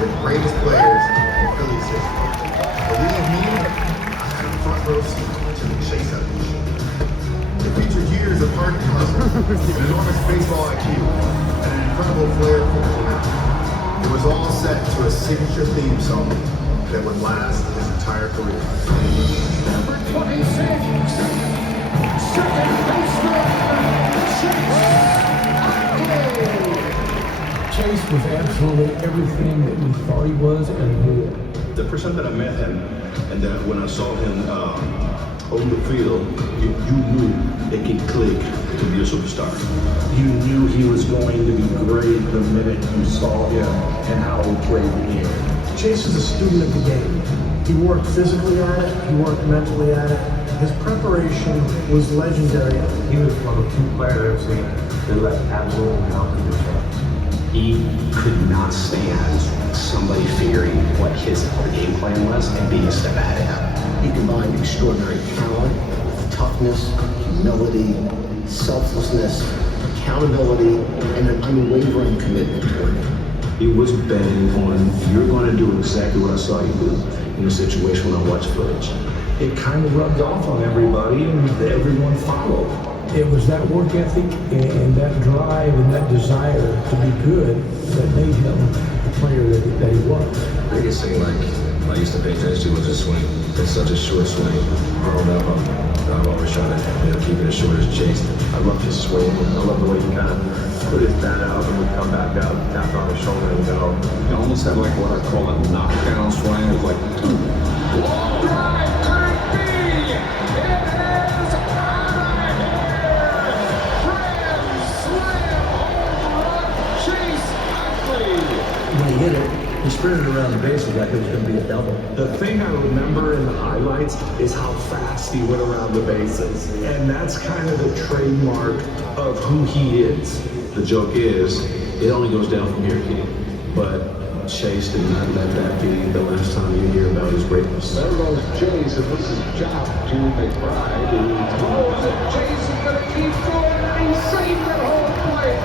one of the greatest players in Phillies history. Believe me, I had a front row seat to the Chase Utley show. It featured years of hard hustle, an enormous baseball IQ, and an incredible flair for the moment. It was all set to a signature theme song that would last his entire career. Number 26, second baseman, Chase was absolutely everything that we thought he was and more. The first time that I met him, and then when I saw him on the field, you knew it could click to be a superstar. You knew he was going to be great the minute you saw him and how he played the game. Chase is a student of the game. He worked physically at it, he worked mentally at it. His preparation was legendary. He was one of the few players I've seen that left absolutely no condition. He could not stand somebody figuring what his game plan was and being a step ahead of him. He combined extraordinary talent with toughness, humility, selflessness, accountability, and an unwavering commitment toward it. He was betting on, you're going to do exactly what I saw you do in the situation when I watched footage. It kind of rubbed off on everybody and everyone followed. It was that work ethic and that drive and that desire to be good that made him the player that he was. Biggest thing I used to pay attention to was his swing. It's such a short swing. Growing up, I've always tried to keep it as short as Chase. I loved his swing. I loved the way he kind of put his bat out and would come back up, tap on his shoulder and go. He almost had like what I call a knockdown swing. It was like, Long drive, turn B. It is out of here. Grand slam home run, Chase Utley. When he hit it, he sprinted around the bases like it was going to be a double. The thing I remember in the highlights is how fast he went around the bases. And that's kind of the trademark of who he is. The joke is, it only goes down from here, kid. But Chase did not let that be the last time you hear about his greatness. There goes Chase, and this is Job to McBride. Chase is going to keep going, and he saved it home plate.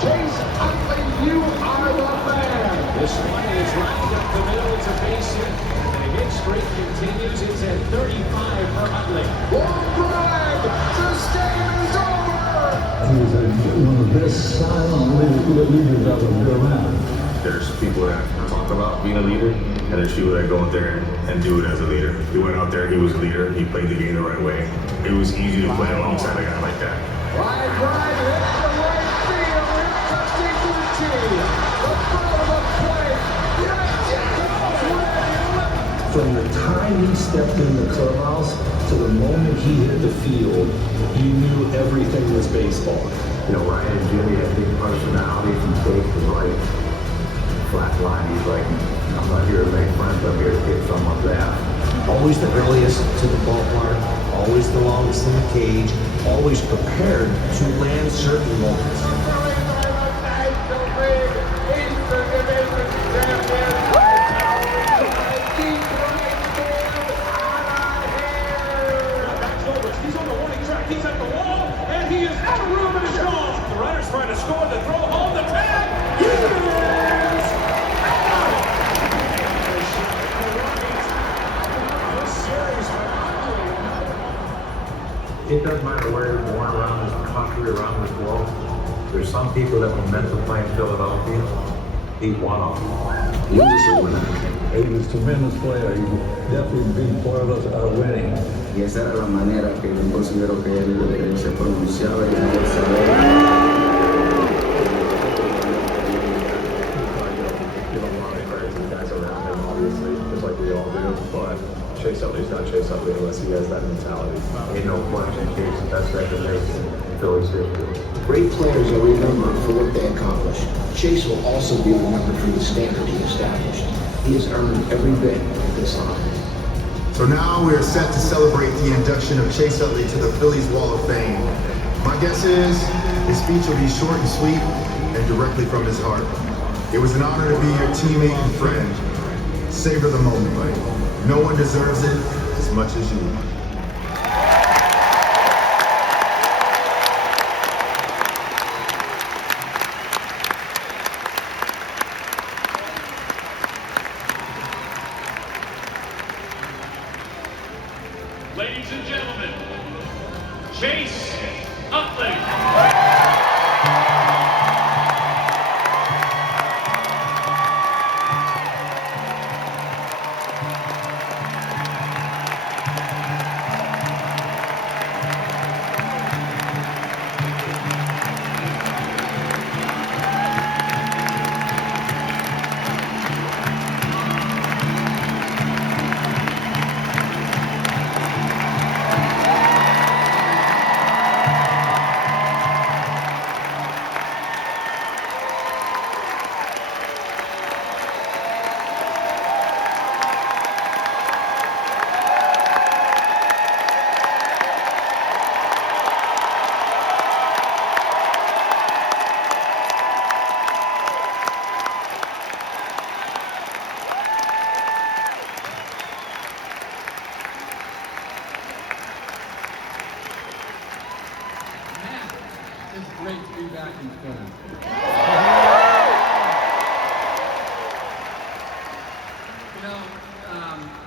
Chase Utley, you are the man. This one is right up the middle. It's a base hit. And the hit streak continues. It's at 35 for Utley. Long drive. This game is over. He was one of the best silent leaders I've ever been around. There's people that talk about being a leader, and there's people that go out there and do it as a leader. He went out there, he was a leader, he played the game the right way. It was easy to play alongside a guy like that. Line drive hit the right field. Interesting routine. The front of the plate. Yes, it goes with. From the time he stepped in the clubhouse to the moment he hit the field, you knew everything was baseball. You know, Ryan and Jimmy had big personality from stage to right. Flat line, he's like, I'm not here to make friends, I'm here to get someone's ass. Always the earliest to the ballpark, always the longest in the cage, always prepared to land certain moments. He's on the warning track. He's at the wall, and he is out of room and is gone. The Riders trying to score. The throw home. The tag. He is out. This series for Utley. It doesn't matter where you're born around this country, around this world. There's some people that were meant to play in Philadelphia. He's one of them. He was just a winner. He was a tremendous player. He definitely been part of us winning. Y esa era la manera que yo considero que él se pronunciaba y él sabía. Chase Utley's not Chase Utley unless he has that mentality. Ain't no question Chase the best record in Phillies history. Great players are remembered for what they accomplished. Chase will also be remembered for the standard he established. He has earned every bit of this honor. So now we are set to celebrate the induction of Chase Utley to the Phillies Wall of Fame. My guess is his speech will be short and sweet and directly from his heart. It was an honor to be your teammate and friend. Savor the moment, buddy. No one deserves it as much as you. ladies and gentlemen, Chase Utley. It's great to be back in Philly.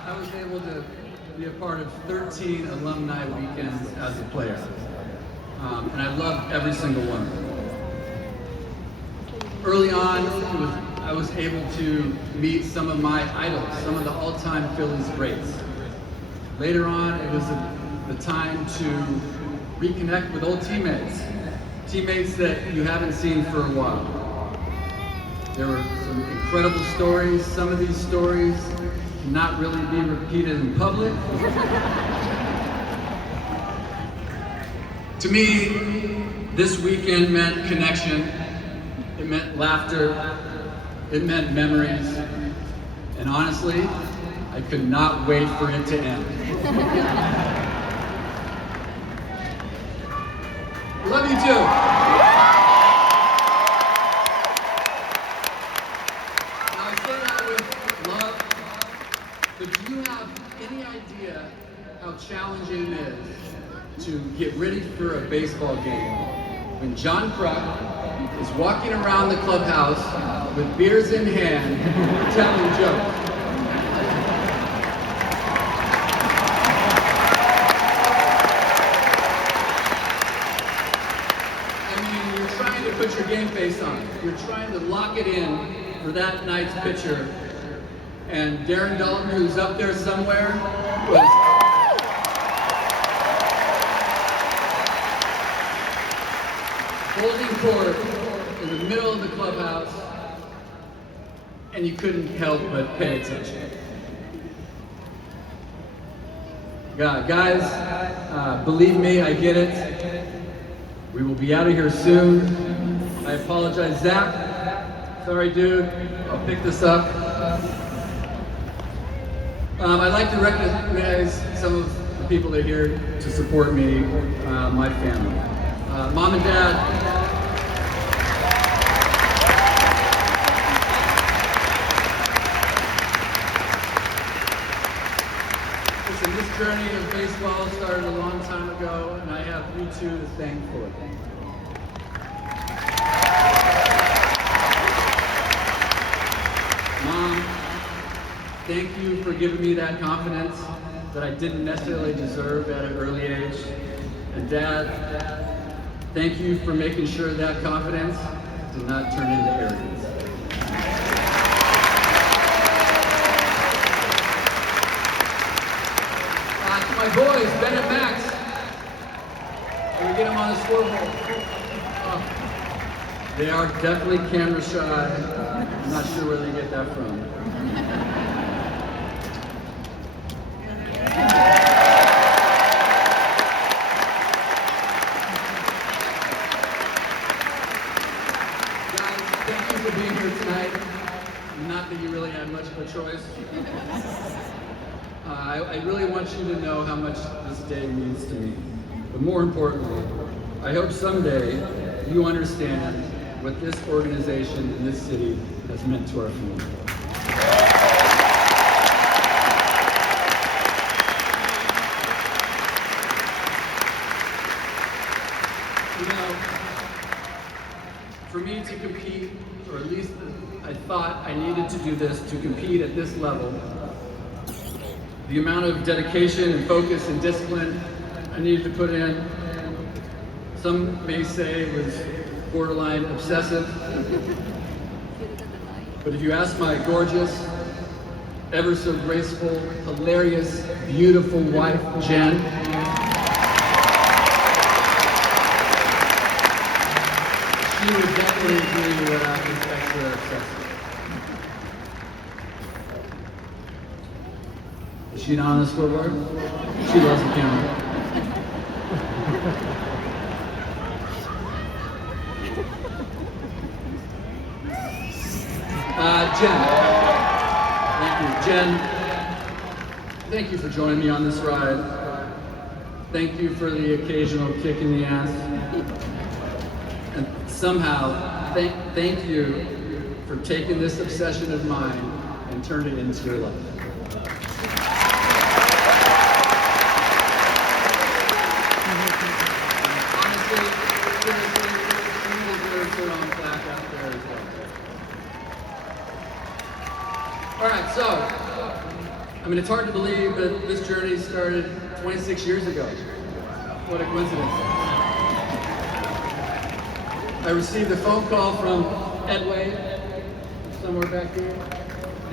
I was able to be a part of 13 alumni weekends as a player. And I loved every single one. Early on, I was able to meet some of my idols, some of the all-time Phillies greats. Later on, it was the time to reconnect with old teammates that you haven't seen for a while. There were some incredible stories. Some of these stories cannot really be repeated in public. To me, this weekend meant connection. It meant laughter. It meant memories. And honestly, I could not wait for it to end. Love you too. Now I say that with love, but do you have any idea how challenging it is to get ready for a baseball game when John Kruk is walking around the clubhouse with beers in hand, telling jokes? Put your game face on. You're trying to lock it in for that night's pitcher. And Darren Dalton, who's up there somewhere, was holding court in the middle of the clubhouse, and you couldn't help but pay attention. Guys, believe me, I get it. We will be out of here soon. I apologize, Zach. Sorry, dude. I'll pick this up. I'd like to recognize some of the people that are here to support me, my family. Mom and Dad. Listen, this journey of baseball started a long time ago, and I have you two to thank for it. Mom, thank you for giving me that confidence that I didn't necessarily deserve at an early age. And Dad, thank you for making sure that confidence did not turn into arrogance. To my boys, Ben and Max, can we get them on the scoreboard? They are definitely camera shy. I'm not sure where they get that from. Guys, thank you for being here tonight. Not that you really had much of a choice. I really want you to know how much this day means to me. But more importantly, I hope someday you understand what this organization in this city has meant to our family. You know, for me to compete, or at least I thought I needed to do this to compete at this level, the amount of dedication and focus and discipline I needed to put in. Some may say it was borderline obsessive. But if you ask my gorgeous, ever so graceful, hilarious, beautiful wife, Jen, she would definitely agree that I was extra obsessive. Is she an honest word? She loves the camera. Jen. Thank you. Jen, thank you for joining me on this ride. Thank you for the occasional kick in the ass. And somehow, thank you for taking this obsession of mine and turning it into your life. Honestly, seriously, you deserve your own plaque out there as well. All right, so, I mean, it's hard to believe that this journey started 26 years ago. What a coincidence. I received a phone call from Edway, somewhere back here,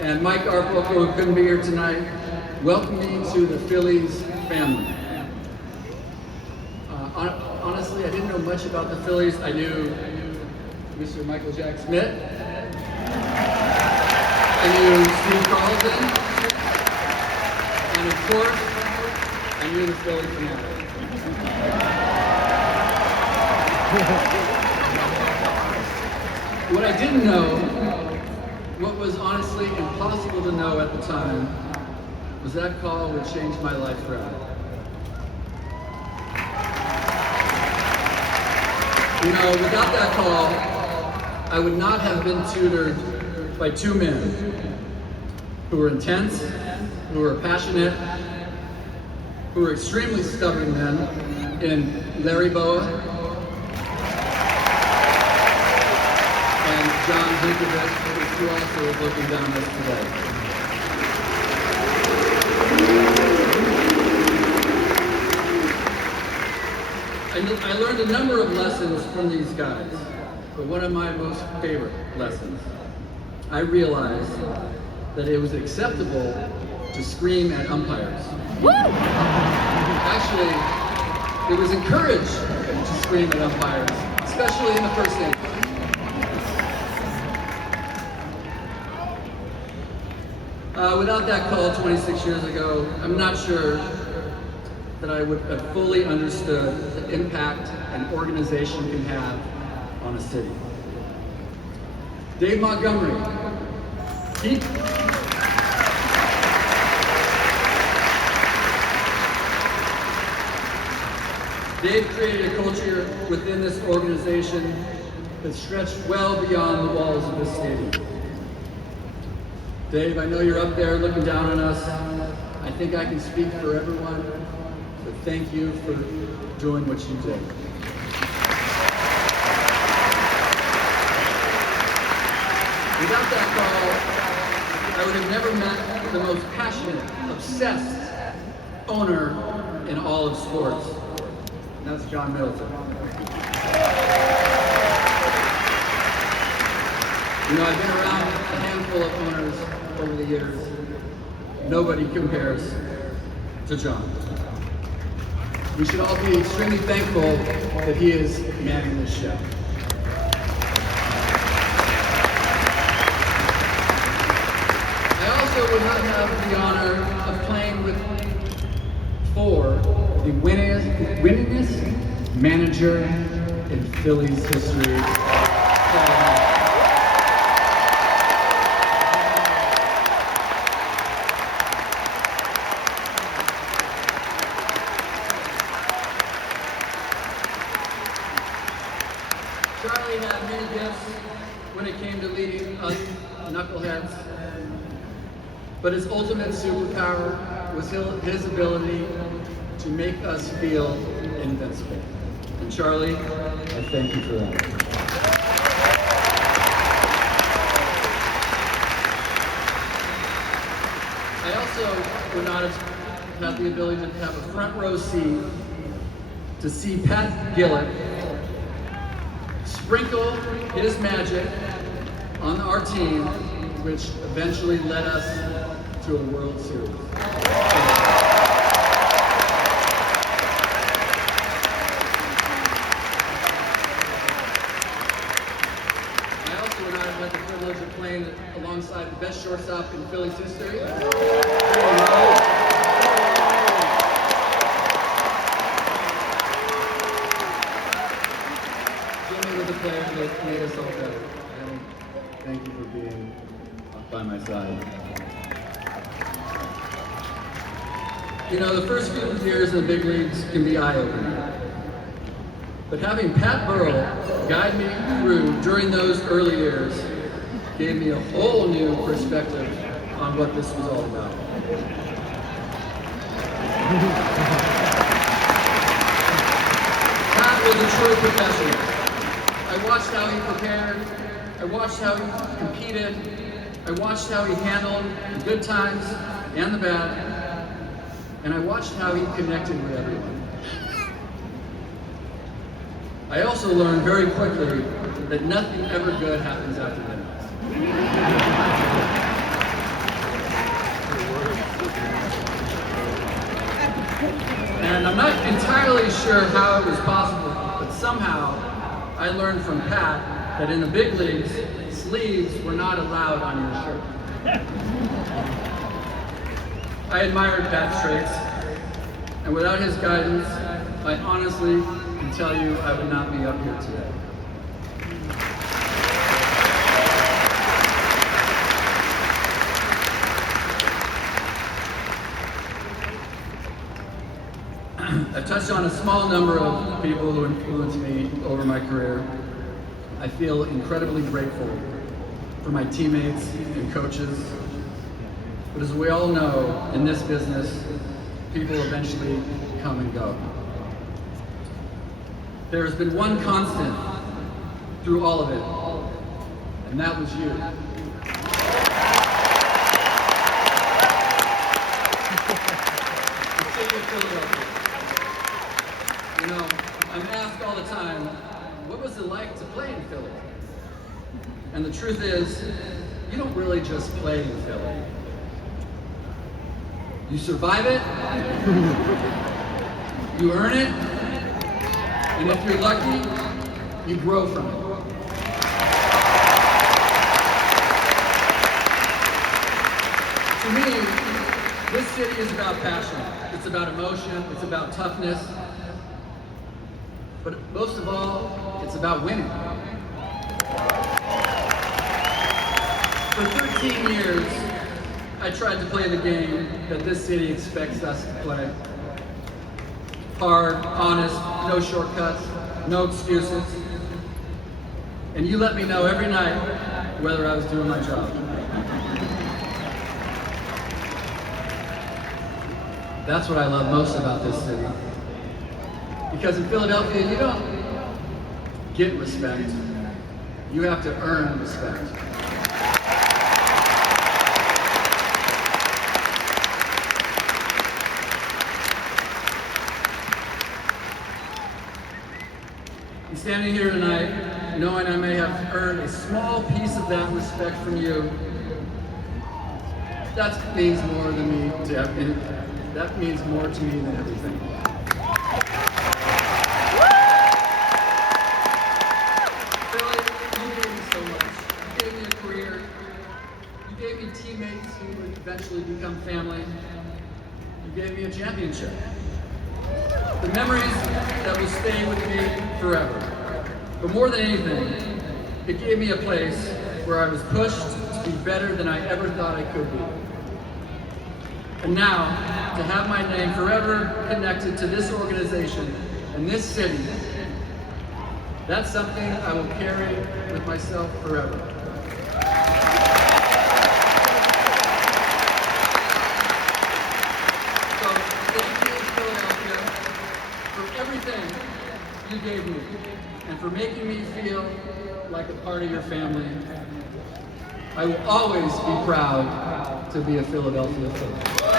and Mike Arpoko, who couldn't be here tonight, welcomed me to the Phillies family. Honestly, I didn't know much about the Phillies. I knew Mr. Michael Jack Smith. I knew Steve Carlton, and of course, I knew the Phillies family. What I didn't know, what was honestly impossible to know at the time, was that call would change my life forever. You know, without that call, I would not have been tutored by two men who were intense, who were passionate, who were extremely stubborn men in Larry Boa and John Zinkovich, who also is looking down us today. I learned a number of lessons from these guys, but one of my most favorite lessons, I realized that it was acceptable to scream at umpires. Woo! Actually, it was encouraged to scream at umpires, especially in the first inning. Without that call 26 years ago, I'm not sure that I would have fully understood the impact an organization can have on a city. Dave Montgomery, Dave created a culture within this organization that stretched well beyond the walls of this stadium. Dave, I know you're up there looking down on us. I think I can speak for everyone, but thank you for doing what you did. Without that call, I would have never met the most passionate, obsessed owner in all of sports. And that's John Middleton. You know, I've been around a handful of owners over the years. Nobody compares to John. We should all be extremely thankful that he is manning this show. I also would not have the honor of playing for the winningest manager in Phillies history. Charlie had many gifts when it came to leading us knuckleheads, but his ultimate superpower was his ability to make us feel invincible. And Charlie, I thank you for that. I also also would not have had the ability to have a front row seat to see Pat Gillett sprinkle his magic on our team, which eventually led us to a World Series. I also would not have had the privilege of playing alongside the best shortstop in Phillies history. Jimmy was the player that made us all better. And thank you for being by my side. You know, the first few years in the big leagues can be eye-opening. But having Pat Burrell guide me through during those early years gave me a whole new perspective on what this was all about. Pat was a true professional. I watched how he prepared, I watched how he competed, I watched how he handled the good times and the bad, and I watched how he connected with everyone. I also learned very quickly that nothing ever good happens after midnight. And I'm not entirely sure how it was possible, but somehow I learned from Pat that in the big leagues, sleeves were not allowed on your shirt. I admired Pat's traits, and without his guidance, I honestly can tell you I would not be up here today. I've touched on a small number of people who influenced me over my career. I feel incredibly grateful for my teammates and coaches. But as we all know, in this business, people eventually come and go. There has been one constant through all of it, and that was you. The city of Philadelphia. You know, I'm asked all the time, what was it like to play in Philly? And the truth is, you don't really just play in Philly. You survive it, you earn it, and if you're lucky, you grow from it. To me, this city is about passion. It's about emotion, it's about toughness, but most of all, it's about winning. For 13 years, I tried to play the game that this city expects us to play. Hard, honest, no shortcuts, no excuses. And you let me know every night whether I was doing my job. That's what I love most about this city. Because in Philadelphia, you don't get respect. You have to earn respect. I'm standing here tonight knowing I may have earned a small piece of that respect from you. That means more than me that means more to me than everything. Philly, you gave me so much. You gave me a career. You gave me teammates who would eventually become family. You gave me a championship. The memories that will stay with me forever. But more than anything, it gave me a place where I was pushed to be better than I ever thought I could be. And now, to have my name forever connected to this organization and this city, that's something I will carry with myself forever. So, thank you, Philadelphia, for everything you gave me, and for making me feel like a part of your family. I will always be proud to be a Philadelphia Philly.